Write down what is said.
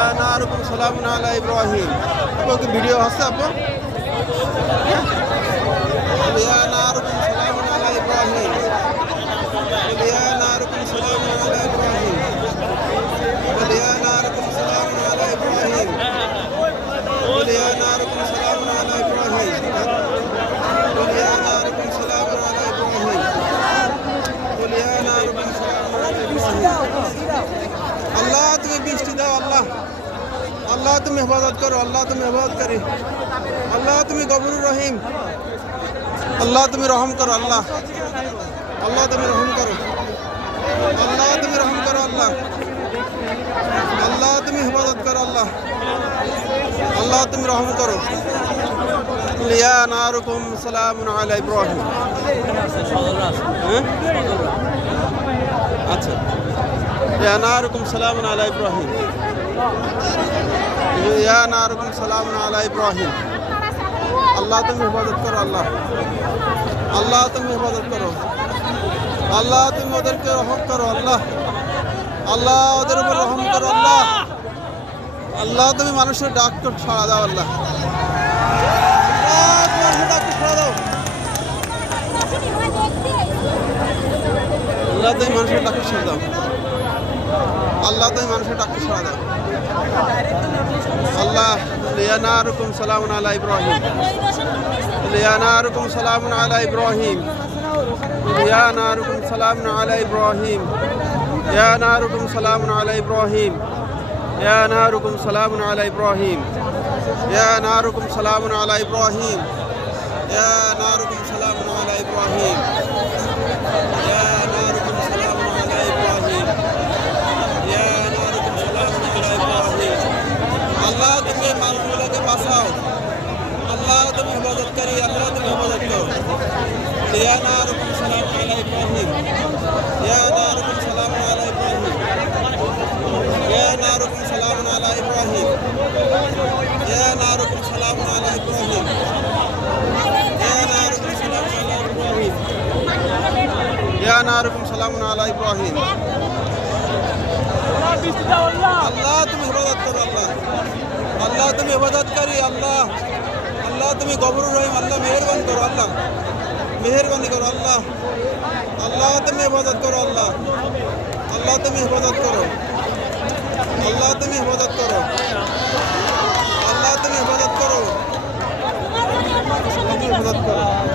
ইয়া নারুকুম সালামুন আলা ইব্রাহিম। আপু কি ভিডিও আছে আপু? ইয়া নারুকুম সালামুন আলা ইব্রাহিম। ইয়া নারুকুম সালামুন আলা ইব্রাহিম। ইয়া নারুকুম সালামুন আলা ইব্রাহিম। ইয়া নারুকুম সালামুন আলা ইব্রাহিম। ইয়া নারুকুম সালামুন আলা ইব্রাহিম। ইয়া নারুকুম সালামুন আলা ইব্রাহিম। আল্লাহ তুমি বৃষ্টি দাও আল্লাহ। আল্লাহ তুমি হেফাজত করো, আল্লাহ তুমি হেফাজত করি, আল্লাহ তুমি গফুরুর রহিম, আল্লাহ তুমি রহম করো, আল্লাহ আল্লাহ তুমি রহম করো, আল্লাহ তুমি রহম করো, আল্লাহ আল্লাহ তুমি হেফাজত করো, আল্লাহ আল্লাহ তুমি রহম করো। ইয়া নারুকুম সালামুন আলা ইব্রাহিম। আচ্ছা, ইয়া নারুকুম সালামুন আলা ইব্রাহিম। ইয়া নারুকুম সালামুন আলা ইব্রাহিম। আল্লাহ তুমি হেফাজত করো, আল্লাহ আল্লাহ তুমি হেফাজত করো, আল্লাহ তুমি ওদেরকে রহম করো, আল্লাহ আল্লাহ ওদের উপর রহম করো, আল্লাহ আল্লাহ তুমি মানুষের ডাক সাড়া দাও, আল্লাহ মানুষের ডাক সাড়া দাও, আল্লাহ তুমি মানুষের ডাক সাড়া দাও, আল্লাহ তুমি মানুষের ডাক সাড়া দাও, আল্লাহ। ইয়া নারুকুম সালামুন আলা ইব্রাহিম। ইয়া নারুকুম সালামুন আলা ইব্রাহিম। ইয়া নারুকুম সালামুন আলা ইব্রাহিম। ইয়া নারুকুম সালামুন আলা ইব্রাহিম। ইয়া নারুকুম সালামুন আলা ইব্রাহিম। ইয়া নারুকুম সালামুন আলা ইব্রাহিম। ইয়া নারুকুম সালামুন আলা ইব্রাহিম। ইয়া নারুকুম সালামুন আলা ইব্রাহিম। ইয়া নারুকুম সালামুন আলা ইব্রাহিম। আল্লাহ তুমি মানুষগুলোকে বাঁচাও, আল্লাহ তুমি হেফাজত করি, আল্লাহ তুমি হেফাজত করো। ইয়া নারুকুম সালামুন আলা ইব্রাহিম। ইয়া নারুকুম সালামুন আলা ইব্রাহিম। ইয়া নারুকুম সালামুন আলা ইব্রাহিম। ইয়া নারুকুম সালামুন আলা ইব্রাহিম। ইয়া নারুকুম সালামুন আলা ইব্রাহিম। ইয়া নারুকুম সালামুন আলা ইব্রাহিম। আল্লাহ তুমি হেফাজত করো, আল্লাহ আল্লাহ তুমি হেফাজত করি, আল্লাহ আল্লাহ তুমি গফুরুর রহিম, আল্লাহ মেহেরবানি করো, আল্লাহ মেহেরবানি করো, আল্লাহ আল্লাহ তুমি হেফাজত করো, আল্লাহ আল্লাহ তুমি হেফাজত করো, আল্লাহ তুমি হেফাজত করো, আল্লাহ তুমি হেফাজত করো, আল্লাহ তুমি হেফাজত করো।